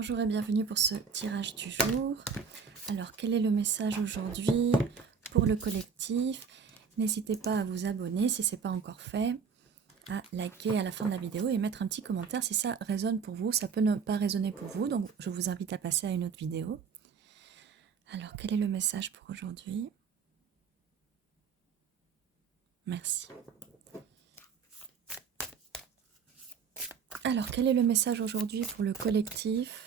Bonjour et bienvenue pour ce tirage du jour. Alors, quel est le message aujourd'hui pour le collectif? N'hésitez pas à vous abonner si ce n'est pas encore fait, à liker à la fin de la vidéo et mettre un petit commentaire si ça résonne pour vous. Ça peut ne pas résonner pour vous, donc je vous invite à passer à une autre vidéo. Alors, quel est le message pour aujourd'hui? Merci. Alors, quel est le message aujourd'hui pour le collectif?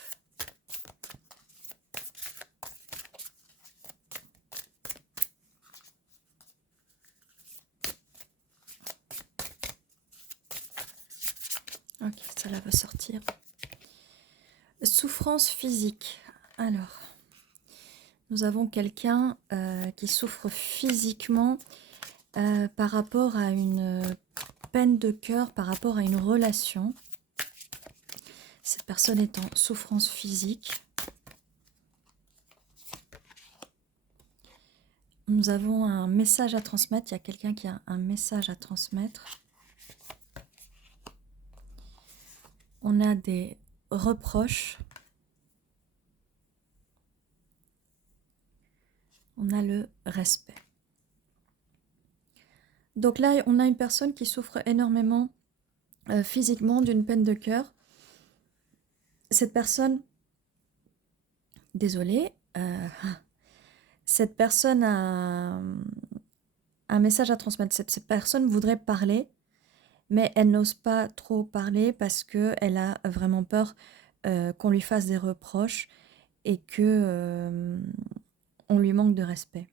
Ok, cela va sortir. Souffrance physique. Alors, nous avons quelqu'un qui souffre physiquement par rapport à une peine de cœur, par rapport à une relation. Cette personne est en souffrance physique. Nous avons un message à transmettre. Il y a quelqu'un qui a un message à transmettre. On a des reproches. On a le respect. Donc là, on a une personne qui souffre énormément physiquement d'une peine de cœur. Cette personne, désolée, cette personne a un message à transmettre. Cette personne voudrait parler, mais elle n'ose pas trop parler parce qu'elle a vraiment peur qu'on lui fasse des reproches et que on lui manque de respect.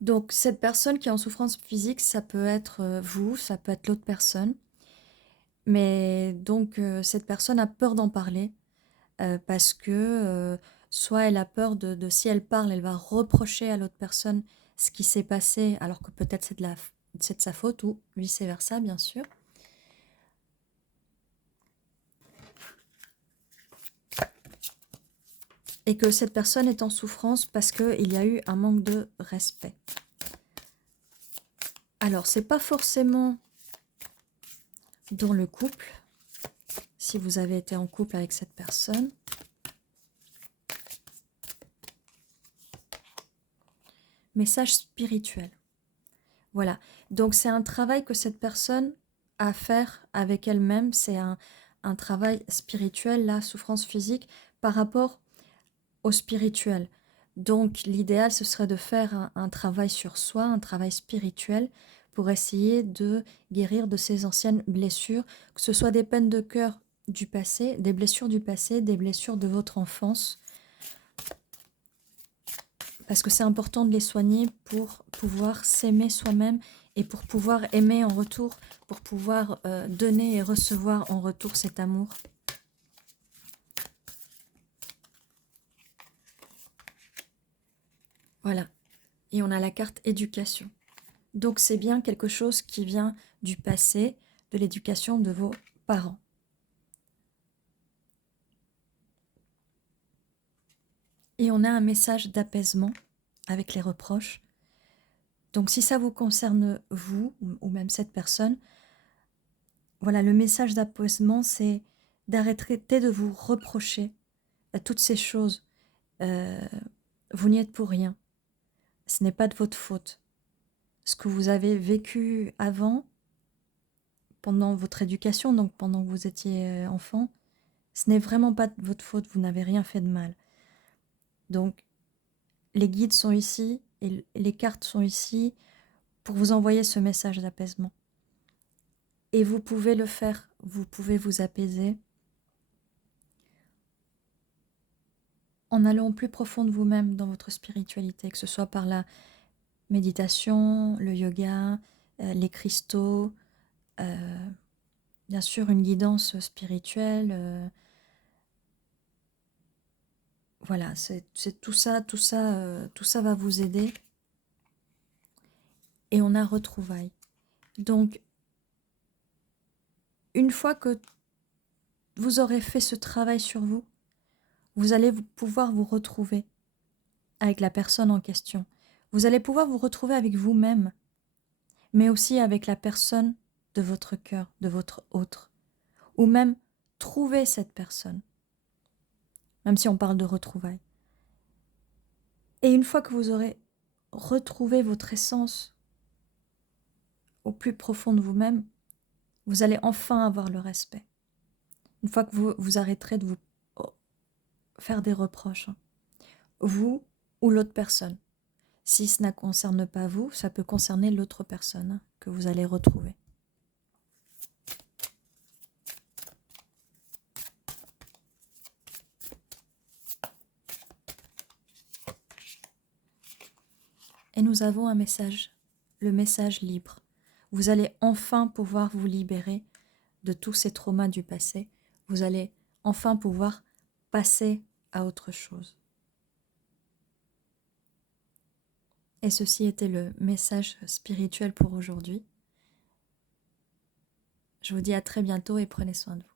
Donc cette personne qui est en souffrance physique, ça peut être vous, ça peut être l'autre personne. Mais donc cette personne a peur d'en parler parce que soit elle a peur de si elle parle, elle va reprocher à l'autre personne ce qui s'est passé alors que peut-être c'est de sa faute ou vice-versa bien sûr. Et que cette personne est en souffrance parce qu'il y a eu un manque de respect. Alors, c'est pas forcément dans le couple, si vous avez été en couple avec cette personne. Message spirituel. Voilà. Donc, c'est un travail que cette personne a à faire avec elle-même. C'est un travail spirituel, la souffrance physique, par rapport au spirituel. Donc, l'idéal, ce serait de faire un travail sur soi, un travail spirituel, pour essayer de guérir de ses anciennes blessures, que ce soit des peines de cœur du passé, des blessures du passé, des blessures de votre enfance, parce que c'est important de les soigner pour pouvoir s'aimer soi-même et pour pouvoir aimer en retour, pour pouvoir donner et recevoir en retour cet amour. Voilà. Et on a la carte éducation. Donc c'est bien quelque chose qui vient du passé, de l'éducation de vos parents. Et on a un message d'apaisement avec les reproches. Donc si ça vous concerne vous, ou même cette personne, voilà, le message d'apaisement, c'est d'arrêter de vous reprocher toutes ces choses. Vous n'y êtes pour rien. Ce n'est pas de votre faute. Ce que vous avez vécu avant, pendant votre éducation, donc pendant que vous étiez enfant, ce n'est vraiment pas de votre faute, vous n'avez rien fait de mal. Donc, les guides sont ici et les cartes sont ici pour vous envoyer ce message d'apaisement. Et vous pouvez le faire, vous pouvez vous apaiser en allant au plus profond de vous-même dans votre spiritualité, que ce soit par la méditation, le yoga, les cristaux, bien sûr une guidance spirituelle. Voilà, c'est tout ça va vous aider. Et on a retrouvailles. Donc, une fois que vous aurez fait ce travail sur vous, vous allez pouvoir vous retrouver avec la personne en question. Vous allez pouvoir vous retrouver avec vous-même, mais aussi avec la personne de votre cœur, de votre autre. Ou même trouver cette personne. même si on parle de retrouvailles. Et une fois que vous aurez retrouvé votre essence au plus profond de vous-même, vous allez enfin avoir le respect. Une fois que vous arrêterez de vous faire des reproches, hein, vous ou l'autre personne. Si ce ne concerne pas vous, ça peut concerner l'autre personne, hein, que vous allez retrouver. Et nous avons un message, le message libre. Vous allez enfin pouvoir vous libérer de tous ces traumas du passé. Vous allez enfin pouvoir passer à autre chose. Et ceci était le message spirituel pour aujourd'hui. Je vous dis à très bientôt et prenez soin de vous.